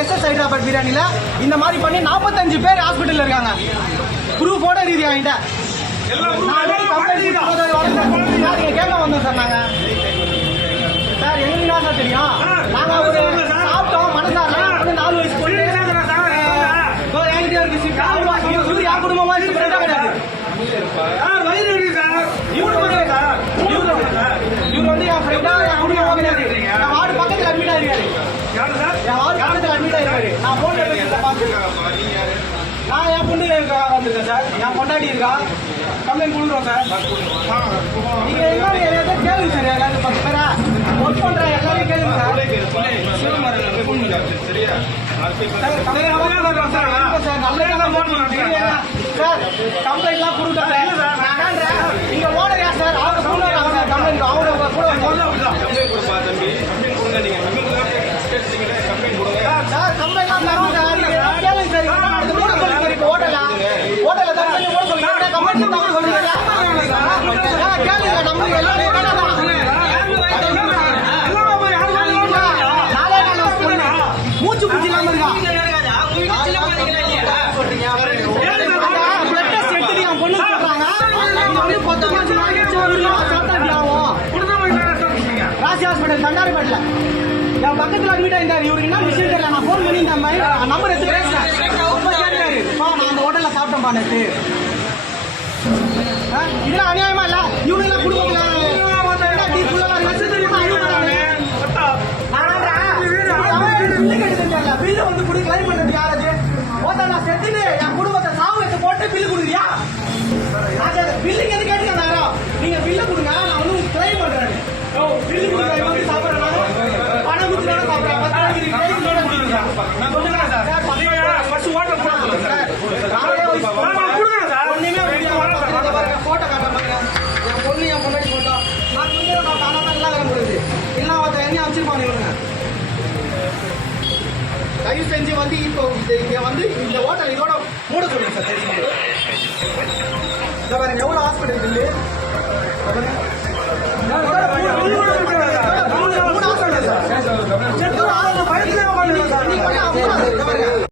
SS Hyderabad பிரியாணியில் இந்த மாதிரி பண்ணி நாற்பத்தஞ்சு பேர் ஹாஸ்பிட்டலில் இருக்காங்க. ப்ரூஃபோட ரீதி என்கிட்ட கேட்க வந்தோம் சார் நாங்க. சார் எங்களுக்கு சார் தெரியும்? நாங்க ஒரு சாப்பிட்டோம் மனசார வந்து நாலு வயசு பொண்ணு இதோ என்கிட்ட இருக்கு சீட் அவ்வளோ இவரு என் குடும்பமா இது ஃப்ரெண்டா கிடையாது இவரு ஒரு இவரு இவரு வந்து என் ஃப்ரெண்டா என் குடும்பமா கிடையாது என் வார்டு பக்கத்துல அட்மிட் ஆயிருக்காரு என் வார்டு ஆயிருக்காரு நான் போன் நான் என் பொண்ணு வந்திருக்கேன் சார். என் பொண்டாட்டி இருக்கா? கம்ப்ளைண்ட் கொடுக்குறோம் சார். நீங்க எல்லாரும் ஏதாவது கேளுங்க சார். எல்லாரும் பத்து பேரா? ஒர்க் பண்ற எல்லாரும் கேளுங்க சார். சார் கம்ப்ளைண்ட் கொடுக்குறோம் சார். இருங்க சார். நல்ல சார். கம்ப்ளைண்ட்லாம் கொடுக்குறேன் நீங்க யார் சார். அவங்க சார் கம்ப்ளைண்ட் அவங்க கூட வந்து சார், சார் கம்ப்ளைண்ட்லாம் தரோம் சார் நீங்க ஏதாவது கேளுங்க சார் இது மூட சொல்லுங்க சார் இப்போ ஹோட்டலா ஹோட்டல்ல தான் சொல்லி மூட சொல்லுங்க என்ன கம்ப்ளைண்ட் தவிர சொல்லுங்க சார் கேளுங்க நம்ம எல்லாரும் நாலே நாலு வருஷம் பொண்ணு. மூச்சு பிடிச்சி இல்லாம இருக்கா blood test எடுத்துட்டு என் பொண்ணுக்கு சொல்றாங்க. இங்க வந்து பத்து மாசம் ஆகிடுச்சு, ஒரு மாசம் சாப்பிட்டா இப்படி ஆகும். ராசி ஹாஸ்பிட்டல் தண்டாரிப்பேட்டில் என் பக்கத்தில் அட்மிட் இருந்தார் இவருக்கு என்ன விஷயம் தெரியல நான் ஃபோன் பண்ணி இந்த மாதிரி நம்பர் எடுத்து பேசுறேன் நான் அந்த ஹோட்டலில் சாப்பிட்டேன் நேற்று ఇది అన్యాయం தயவு செஞ்சு வந்து இப்போ இது இங்க வந்து இந்த ஹோட்டல் இதோட மூட சொல்லுங்க சார் தெரிஞ்சு இதை பாருங்க எவ்வளோ ஹாஸ்பிட்டல் பில்லு